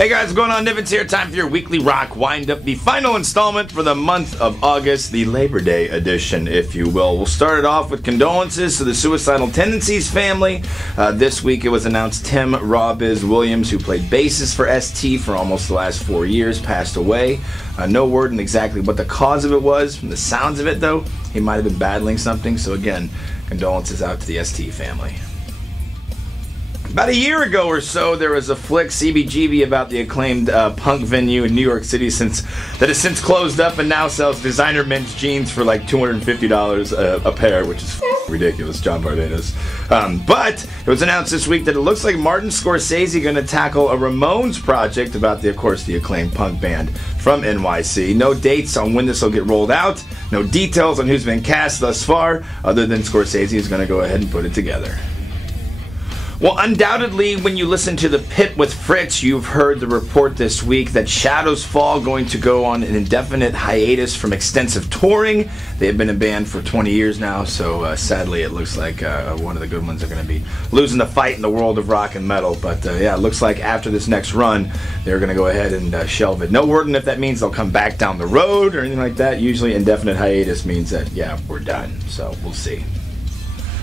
Hey guys, what's going on? Nivens here. Time for your weekly rock wind-up, the final installment for the month of August, the Labor Day edition, if you will. We'll start it off with condolences to the Suicidal Tendencies family. This week it was announced Tim "Rob-Biz" Williams, who played bassist for ST for almost the last 4 years, passed away. No word on exactly what the cause of it was. From the sounds of it, though, he might have been battling something. So again, condolences out to the ST family. About a year ago or so, there was a flick CBGB about the acclaimed punk venue in New York City that has since closed up and now sells designer men's jeans for like $250 a pair, which is ridiculous, John Barbados. But it was announced this week that it looks like Martin Scorsese going to tackle a Ramones project about, of course, the acclaimed punk band from NYC. No dates on when this will get rolled out, no details on who's been cast thus far, other than Scorsese is going to go ahead and put it together. Well, undoubtedly, when you listen to The Pit with Fritz, you've heard the report this week that Shadows Fall going to go on an indefinite hiatus from extensive touring. They have been a band for 20 years now, so sadly it looks like one of the good ones are going to be losing the fight in the world of rock and metal. But yeah, it looks like after this next run, they're going to go ahead and shelve it. No word on if that means they'll come back down the road or anything like that. Usually indefinite hiatus means that, yeah, we're done. So we'll see.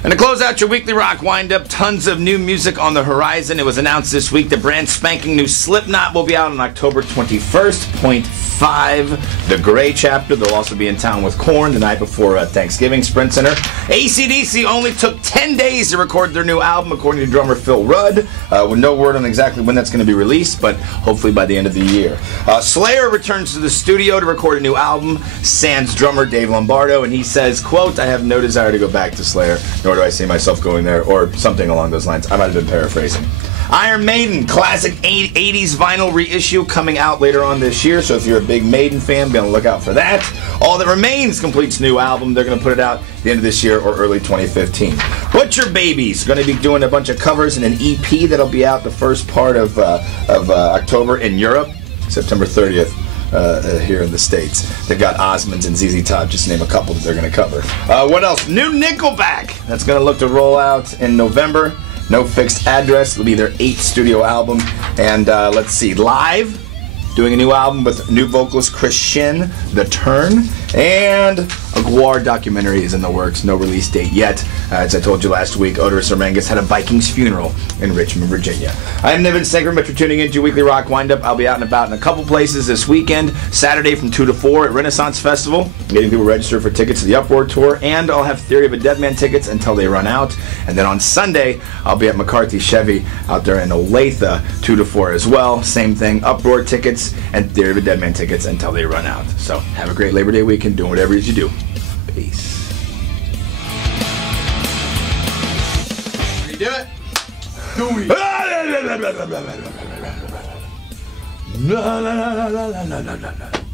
And to close out your weekly rock wind-up, tons of new music on the horizon. It was announced this week the brand spanking new Slipknot will be out on October 21st. Point 5, the Gray chapter. They'll also be in town with Korn the night before Thanksgiving, Sprint Center. AC/DC only took 10 days to record their new album, according to drummer Phil Rudd, with no word on exactly when that's going to be released, but hopefully by the end of the year. Slayer returns to the studio to record a new album. Sans drummer Dave Lombardo, and he says, quote, "I have no desire to go back to Slayer, nor do I see myself going there," or something along those lines. I might have been paraphrasing. Iron Maiden, classic 80s vinyl reissue coming out later on this year, so if you're a big Maiden fan, be on the lookout for that. All That Remains completes new album. They're going to put it out at the end of this year or early 2015. Butcher Babies going to be doing a bunch of covers in an EP that'll be out the first part of October in Europe, September 30th. Here in the States. They've got Osmonds and ZZ Top, just to name a couple that they're going to cover. What else? New Nickelback. That's going to look to roll out in November. No fixed address. It'll be their 8th studio album. And let's see, Live, doing a new album with new vocalist Chris Shin, The Turn. And a Guar documentary is in the works. No release date yet. As I told you last week, Oderus Urbangus had a Vikings funeral in Richmond, Virginia. I'm Nivens. Thank you very much for tuning in to your weekly rock wind-up. I'll be out and about in a couple places this weekend. Saturday from 2 to 4 at Renaissance Festival, getting people registered for tickets to the Uproar Tour, and I'll have Theory of a Deadman tickets until they run out. And then on Sunday, I'll be at McCarthy Chevy out there in Olathe, 2 to 4 as well. Same thing, Uproar tickets and Theory of a Deadman tickets until they run out. So have a great Labor Day weekend doing whatever it is you do. Peace. You do it? Do it.